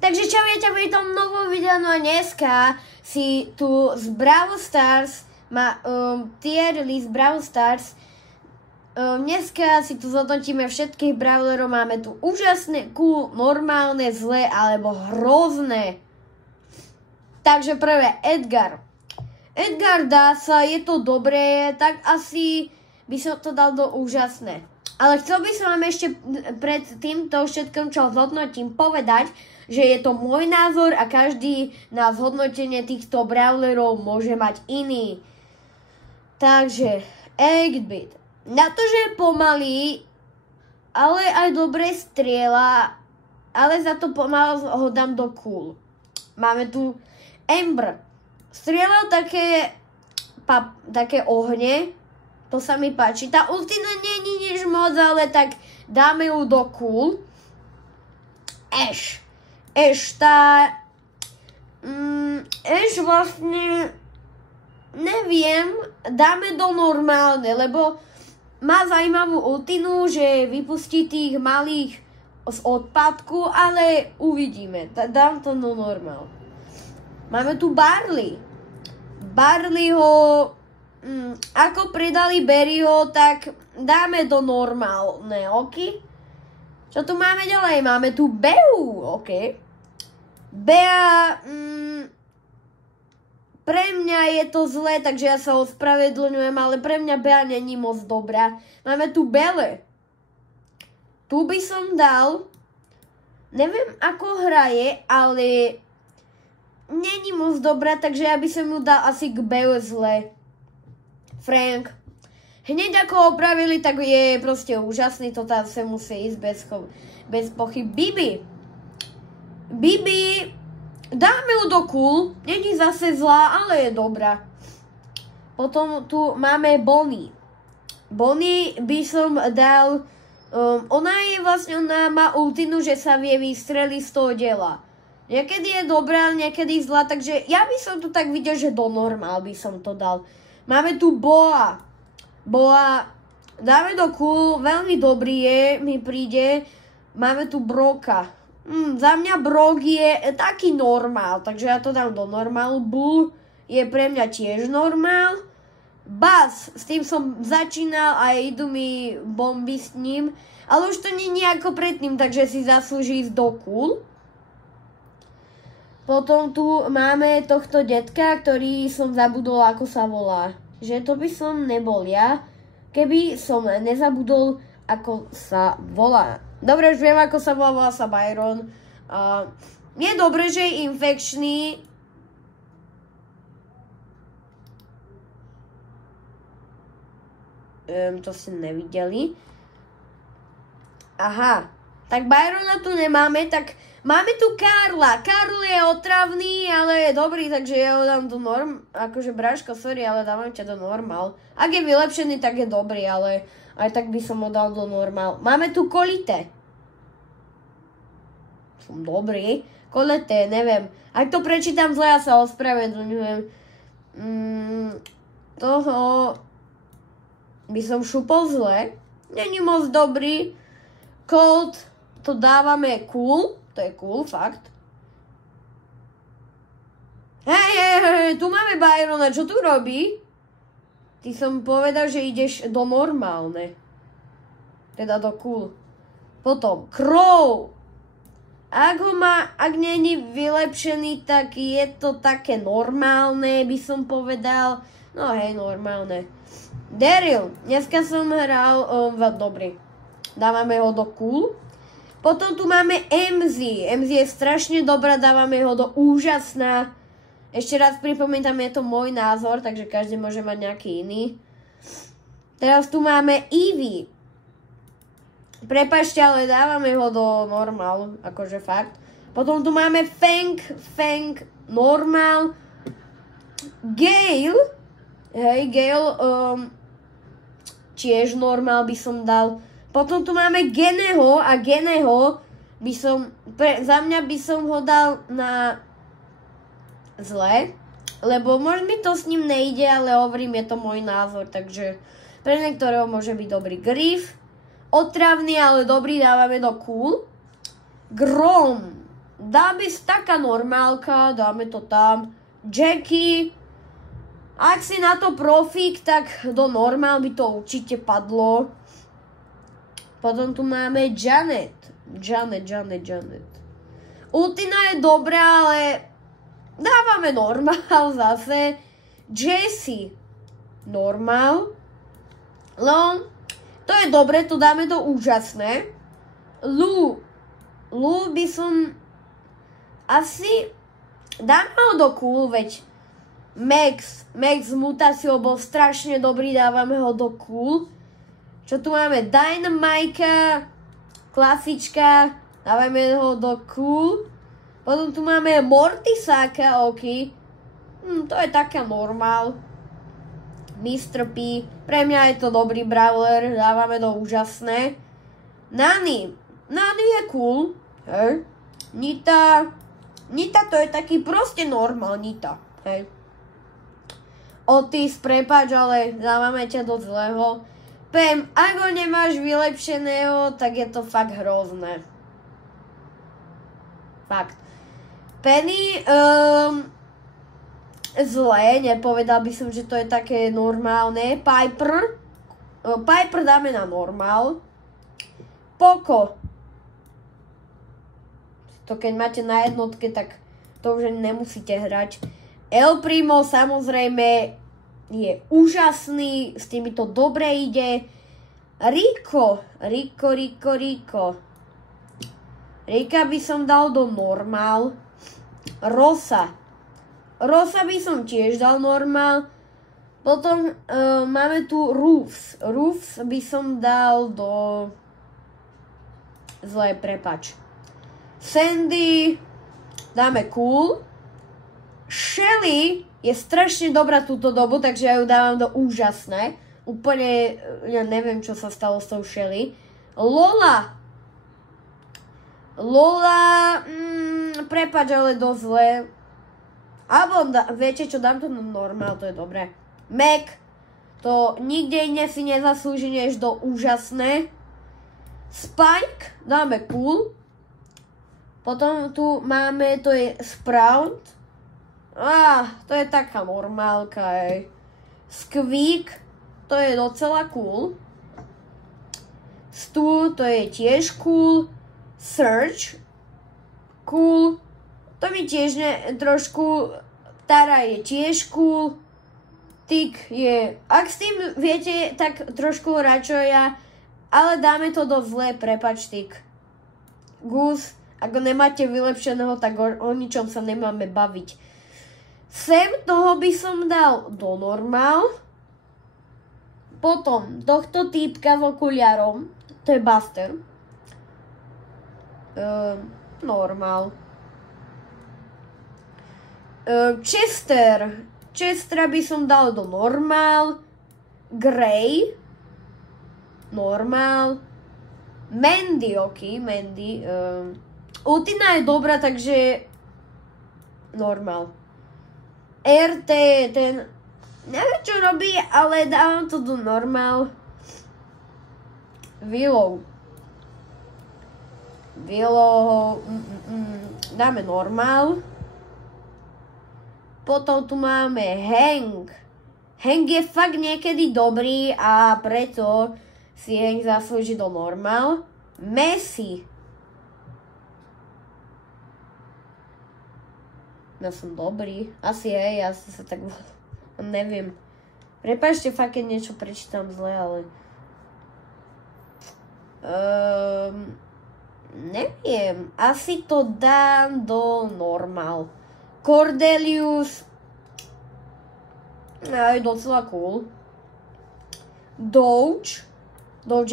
Takže čau, v tom novom videu, no a dneska si tu z Brawl Stars, tier list Brawl Stars, dneska si tu zhodnotíme všetkých brawlerov, máme tu úžasné, cool, normálne, zlé alebo hrozné. Takže prvé Edgar. Edgar dá sa, je to dobré, tak asi by som to dal do úžasné. Ale chcel by som vám ešte pred týmto všetkým, čo zhodnotím, povedať, že je to môj názor a každý na zhodnotenie týchto brawlerov môže mať iný. Takže 8-bit. Na to, že je pomalý, ale aj dobre strieľa, ale za to pomaly ho dám do cool. Máme tu Amber. Strieľal také ohne, to sa mi páči. Tá ultina nie je nič moc, ale tak dáme ju do cool. Ash. Ash vlastne neviem, dáme do normálne, lebo má zaujímavú ultinu, že vypustí tých malých z odpadku, ale uvidíme. Dám to do normál. Máme tu Barley. Barleyho, ako pridali Berryho, tak dáme do normálne, ok? Čo tu máme ďalej? Máme tu Beu, ok. Bea, pre mňa je to zlé, takže ja sa ospravedlňujem, ale pre mňa Bea není moc dobrá. Máme tu Belle. Tu by som dal, neviem ako hraje, ale není moc dobrá, takže ja by som ju dal asi k Belle zle. Frank. Hneď ako ho opravili, tak je proste úžasný, to tam sa musí ísť bez pochyb. Bibi, dáme ju do cool, není zase zlá, ale je dobrá. Potom tu máme Bonnie. Bonnie by som dal, ona má ultinu, že sa vie vystreliť z toho diela. Niekedy je dobrá, niekedy zlá, takže ja by som tu tak videl, že do normál by som to dal. Máme tu Boa. Boa dáme do cool, veľmi dobrý je, mi príde. Máme tu Broka. Za mňa Brok je taký normál, takže ja to dám do normálu. Bull je pre mňa tiež normál. Buzz, s tým som začínal a idú mi bomby s ním, ale už to nie je nejako predtým, takže si zaslúži ísť do cool. Potom tu máme tohto detka, ktorý som zabudol, ako sa volá. Že to by som nebol ja, keby som nezabudol, ako sa volá. Dobre, už viem, ako sa volá sa Byron. Je dobre, že je infekčný. To ste nevideli. Aha, tak Byrona tu nemáme, tak máme tu Karla. Karl je otravný, ale je dobrý, takže ja ho dám do norm. Akože Braško, sorry, ale dávam ťa do normál. Ak je vylepšený, tak je dobrý, ale aj tak by som ho dal do normál. Máme tu Kolite. Som dobrý. Kolete, neviem. Ak to prečítam zle, ja sa ospravedlňujem. Toho by som šupol zle. Není moc dobrý. Colt, to dávame cool. To je cool, fakt. Hej, tu máme Byrona, čo tu robí? Ty som povedal, že ideš do normálne. Teda do cool. Potom Crow. Ak není vylepšený, tak je to také normálne, by som povedal. No hej, normálne. Daryl. Dneska som hral dobrý. Dávame ho do cool. Potom tu máme MZ. MZ je strašne dobrá, dávame ho do úžasná. Ešte raz pripomínam, je to môj názor, takže každý môže mať nejaký iný. Teraz tu máme Eevee. Prepáčte, ale dávame ho do normál, akože fakt. Potom tu máme Fang, normál. Gale. Hej, Gale, tiež normál by som dal. Potom tu máme Geneho a Geneho by som, za mňa by som ho dal na zle, lebo možno mi to s ním nejde, ale hovorím, je to môj názor, takže pre niektorého môže byť dobrý. Griff, otravný, ale dobrý, dávame do cool. Grom, dáme taká normálka, dáme to tam. Jackie, ak si na to profík, tak do normál by to určite padlo. Potom tu máme Janet. Ultina je dobrá, ale dávame normál zase. Jessie, normál. Leon, to je dobre, tu dáme to úžasné. Lou by som asi dáme ho do cool, veď Max s mutáciou bol strašne dobrý, dávame ho do cool. Čo tu máme? Dynamika, klasička, dávame ho do cool. Potom tu máme Mortisaka, ok. To je taká normál. Mr. P, pre mňa je to dobrý brawler, dávame do úžasné. Nani je cool. Hej. Nita to je taký proste normál, Nita. Hej. Otis, prepáč, ale dávame ťa do zlého. Pam, ak ho nemáš vylepšeného, tak je to fakt hrozné. Fakt. Penny, zlé, nepovedal by som, že to je také normálne. Piper dáme na normál. Poco. To keď máte na jednotke, tak to už nemusíte hrať. El Primo samozrejme je úžasný, s tými to dobre ide. Rico. Rika by som dal do normál. Rosa by som tiež dal normál. Potom máme tu Roofs by som dal do zlé, prepač. Sandy dáme cool. Shelly je strašne dobrá túto dobu, takže ja ju dávam do úžasné. Úplne, ja neviem, čo sa stalo s tou Shelly. Lola, prepáč, ale dosť zlé. Alebo viete čo, dám to na normál, to je dobré. Mac, to nikde inde si nezaslúži než do úžasné. Spike, dáme cool. Potom tu máme, to je Sprout. To je taká normálka, hej. Squeak, to je docela cool. Stu, to je tiež cool. Surge, cool. To mi tiež trošku. Tara je tiež cool. Tick je, ak s tým viete, tak trošku radšej ja, ale dáme to do zlé, prepač Tick. Goose, ak ho nemáte vylepšeného, tak o ničom sa nemáme baviť. Sem toho by som dal do normál. Potom tohto týpka s okuliarom, to je Buster. Normál. Chestera by som dal do normál. Grey. Normál. Mandy, ok, Mandy. Ultina je dobrá, takže normál. RT, ten neviem čo robí, ale dávam to do normál. Willow dáme normál. Potom tu máme Hank. Hank je fakt niekedy dobrý a preto si Hank zaslúži do normál. Messi. Ja som dobrý. Asi sa tak neviem. Prepáčte, fakt, keď niečo prečítam zle, ale neviem. Asi to dám do normál. Cordelius je docela cool. Doge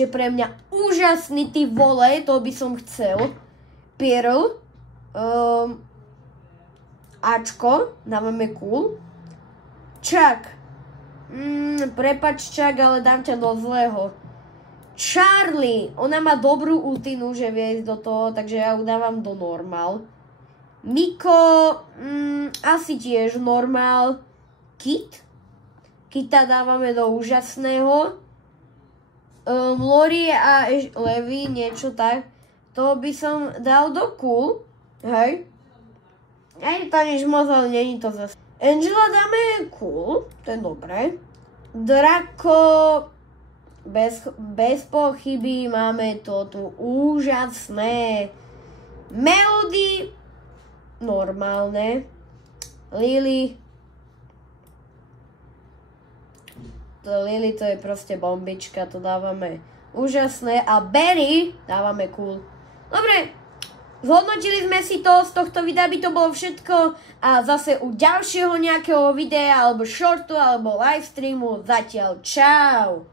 je pre mňa úžasný, ty vole, to by som chcel. Pearl Ačko, dávame cool. Chuck, prepač Chuck, ale dám ťa do zlého. Charlie, ona má dobrú ultinu, že vie ísť do toho, takže ja ju dávam do normál. Miko, asi tiež normál. Kita dávame do úžasného. Lori a Levi, niečo tak. To by som dal do cool. Hej. Nie je to nič moc, ale není to zase. Angela dáme cool, to je dobré. Draco, bez pochyby máme to tu úžasné. Melody, normálne. Lily to je proste bombička, to dávame úžasné. A Barry dávame cool. Dobre, zhodnotili sme si to, z tohto videa by to bolo všetko a zase u ďalšieho nejakého videa alebo shortu alebo livestreamu. Zatiaľ čau!